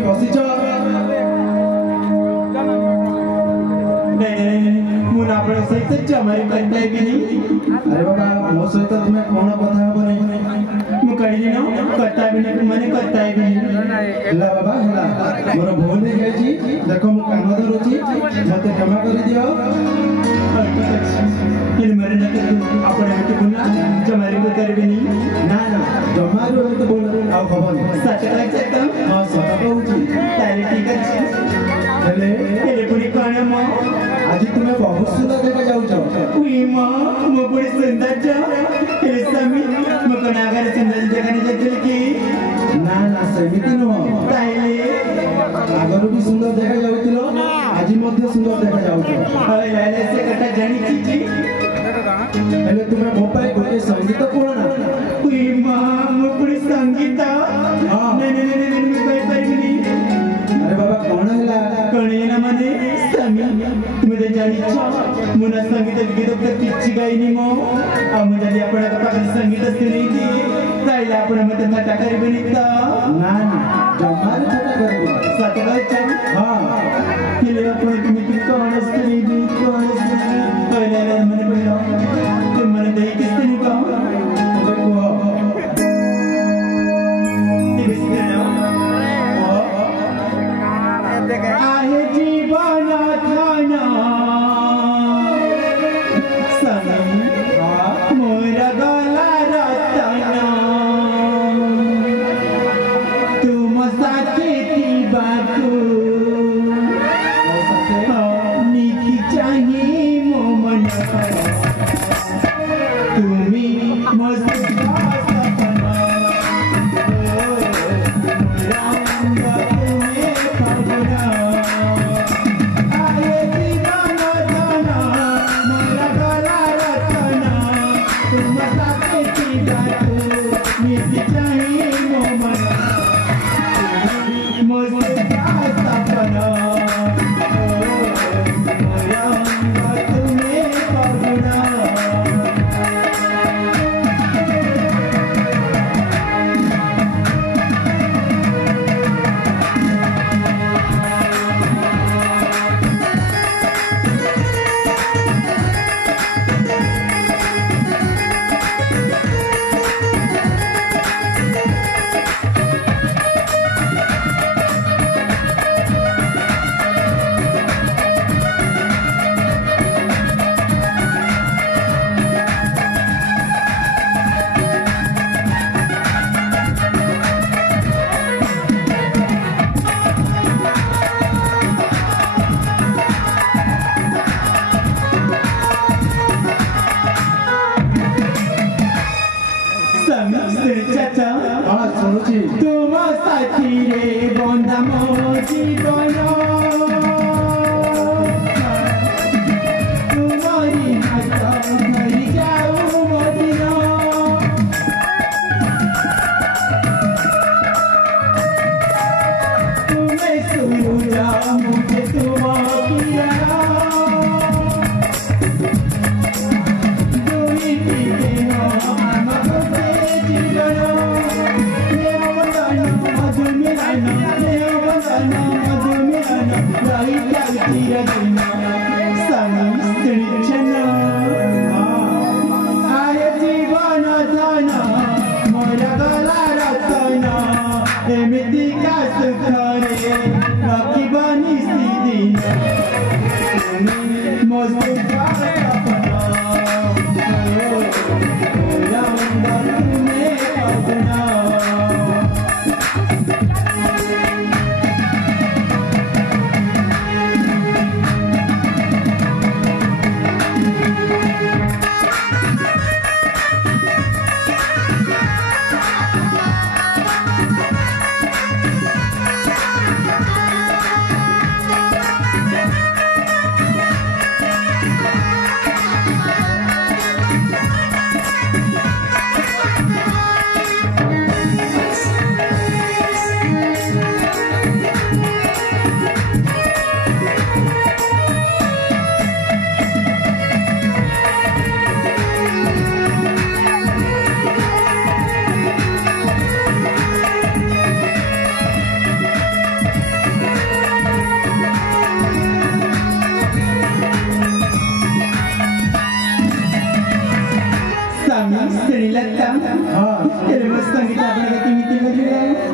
ଏଠି ବସିଛ ମୁଁ ଆପଣଙ୍କ ସହିତ ଜମାରେ କରିପାରିବିନି। अरे बाबा मो सहित तुम्हें कौन कथा हबो नहीं ମୁଁ କହିଲି ନା କଥା ବିନା ମାନେ କଥା ହେବିନି। ହେଲା बाबा ହେଲା मोर भूल हो गई देखो मु कान धरुची मते क्षमा कर दियो फिर मरे न कर आपण हेतु बोलना जमारे को करबिनी ना ना जमारू हेतु बोल आउ हबनी सच कहै त हां सत कहूची ताले ठीक अछि हेले पुनी कोन म आज तुम्हें बहुत सुंदर देखा जाउछ उई म मो पुनी सुंदर छ हेले समी म कोन आगर सुंदर देखा नहीं जाते कि ना ना सेमिति न ताले आगरो भी सुंदर देखा जाउतिलो आज मध्ये सुंदर देखा जाउछ हेले से कथा जानी छी हेले तुम्हें मोबाइल गोटे संगीत कोण ना उई म मो पुनी संगीत हां नहीं कहि परिबिनी। अरे बाबा कौन हैला कणे ना माने समी तुमे ते जानी छ मुना संगीत गीत त किछि गाइनी मो आ मु जदी आपण का पाखर संगीत सुनी दी ताइला आपण मते मता करबिनी त ना ना जमार छटा करबो सत कहै हां किले आपण तुमे कि कोन सुनी दी कोन सुनी पहले मन पड़ो तुम मन दे किसनी का देखो आहे जीवन थाना सनम मोर गला रतना तुम साथी बाकू निकी चाही मो मन तुमी मस्त सपना तुम साथी रे बंधा मो जीवन तुम्हारी हाथ धरी जाऊ मो दिन तुम्हें सूरज मुझे तुम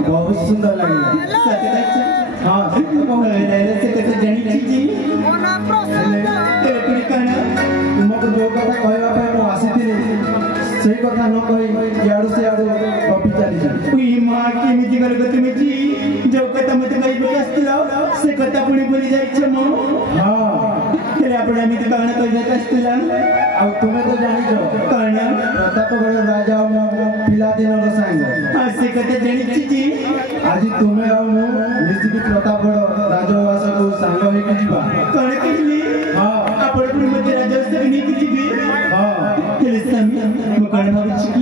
बहुत सुंदर लगे सत्य अच्छा हाँ से कथा जानी जी तेरे कहना तुमको जो कथा कहवा पे मु आसीथिले सेही कथा न कहि याडू से याडू कॉपी चली जाए उई मां की मिजी गल गति में जी जो कथा मते कहि बकस्तिला से कथा पुणी बोली जाई छ मो हां तेरे आपण आमी तो कहना कहि बकस्तिला अब तुम्हें तो जानी जो कहना प्रतापगढ़ राजा मो पिला दिन रो सांग से कथा जानी जी आज तुम्हें और मु मिसिकी प्रतापगढ़ राजवास को सांग होई के जीवा कहना कहली हां आपण पुणी मते राजवास के नी की जीबी हां तेरे सामने म कहना भाबी